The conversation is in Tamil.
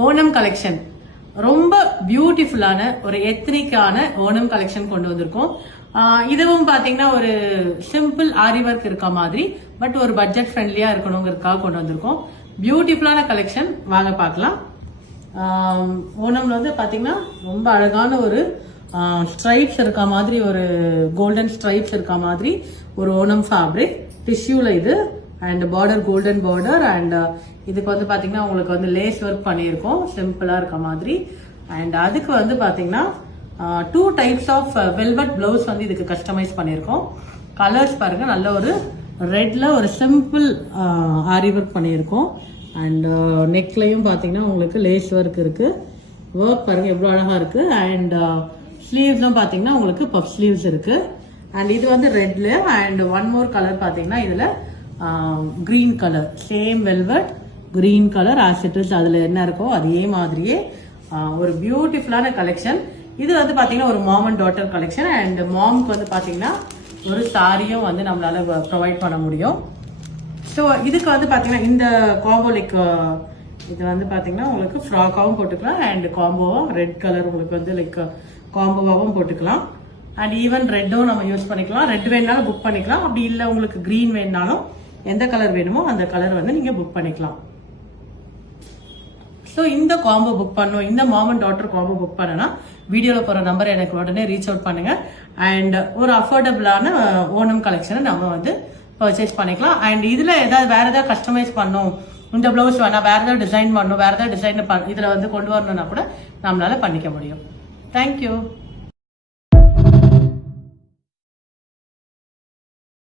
ஓணம் கலெக்ஷன் ரொம்ப பியூட்டிஃபுல்லான ஒரு எத்னிக்கான ஓணம் கலெக்ஷன் கொண்டு வந்திருக்கோம். இதுவும் பாத்தீங்கன்னா ஒரு சிம்பிள் ஆரி ஒர்க் இருக்க மாதிரி பட் ஒரு பட்ஜெட் ஃப்ரெண்ட்லியா இருக்கணுங்கிறதுக்காக கொண்டு வந்திருக்கோம். பியூட்டிஃபுல்லான கலெக்ஷன் வாங்க பார்க்கலாம். ஓணம்ல வந்து பாத்தீங்கன்னா ரொம்ப அழகான ஒரு ஸ்ட்ரைப்ஸ் இருக்க மாதிரி ஒரு கோல்டன் ஸ்ட்ரைப்ஸ் இருக்க மாதிரி ஒரு ஓணம் ஃபேப்ரிக் டிஷ்யூல இது and border golden border and இதுக்கு வந்து பாத்தீங்கன்னா உங்களுக்கு வந்து லேஸ் ஒர்க் பண்ணியிருக்கோம் சிம்பிளா இருக்க மாதிரி. அண்ட் அதுக்கு வந்து பாத்தீங்கன்னா 2 டைப்ஸ் ஆஃப் வெல்வெட் பிளவுஸ் வந்து இதுக்கு கஸ்டமைஸ் பண்ணியிருக்கோம். கலர்ஸ் பாருங்க, நல்ல ஒரு ரெட்ல ஒரு சிம்பிள் ஆரி ஒர்க் பண்ணியிருக்கோம். அண்ட் நெக்லையும் பாத்தீங்கன்னா உங்களுக்கு லேஸ் ஒர்க் இருக்கு. ஒர்க் பாருங்க எவ்வளவு அழகா இருக்கு. அண்ட் ஸ்லீவ்ஸும் பாத்தீங்கன்னா உங்களுக்கு பஃப் ஸ்லீவ்ஸ் இருக்கு. அண்ட் இது வந்து ரெட்ல அண்ட் ஒன் மோர் கலர் பாத்தீங்கன்னா இதுல green colour, same velvet green colour as it is அதுல என்ன இருக்கோ அதே மாதிரியே ஒரு பியூட்டிஃபுல்லான கலெக்ஷன். இது வந்து பாத்தீங்கன்னா ஒரு mom and daughter collection. And மாம்க்கு வந்து பாத்தீங்கன்னா ஒரு சாரியும் வந்து நம்மளால ப்ரொவைட் பண்ண முடியும். ஸோ இதுக்கு வந்து பாத்தீங்கன்னா இந்த காம்போ லைக் இது வந்து பாத்தீங்கன்னா உங்களுக்கு ஃப்ராக்காவும் போட்டுக்கலாம் அண்ட் காம்போவா ரெட் கலர் உங்களுக்கு வந்து லைக் காம்போவாவும் போட்டுக்கலாம். அண்ட் ஈவன் ரெட்டும் நம்ம யூஸ் பண்ணிக்கலாம். ரெட் வேணுனாலும் புக் பண்ணிக்கலாம். அப்படி இல்லை உங்களுக்கு கிரீன் வேணுனாலும் எந்த கலர் வேணுமோ அந்த கலர் வந்து நீங்க புக் பண்ணிக்கலாம். ஸோ இந்த காம்போ புக் பண்ணும், இந்த mom and daughter combo book பண்ணனா வீடியோவில் போகிற நம்பர் எனக்கு உடனே ரீச் அவுட் பண்ணுங்க. அண்ட் ஒரு அஃபோர்டபுளான ஓணம் கலெக்ஷனை நம்ம வந்து பர்ச்சேஸ் பண்ணிக்கலாம். அண்ட் இதுல ஏதாவது வேற ஏதாவது கஸ்டமைஸ் பண்ணும், இந்த பிளவுஸ் வேணா வேற ஏதாவது டிசைன் பண்ணும், வேற ஏதாவது டிசைன் இதுல வந்து கொண்டு வரணும்னா கூட நம்மளால பண்ணிக்க முடியும். தேங்க்யூ.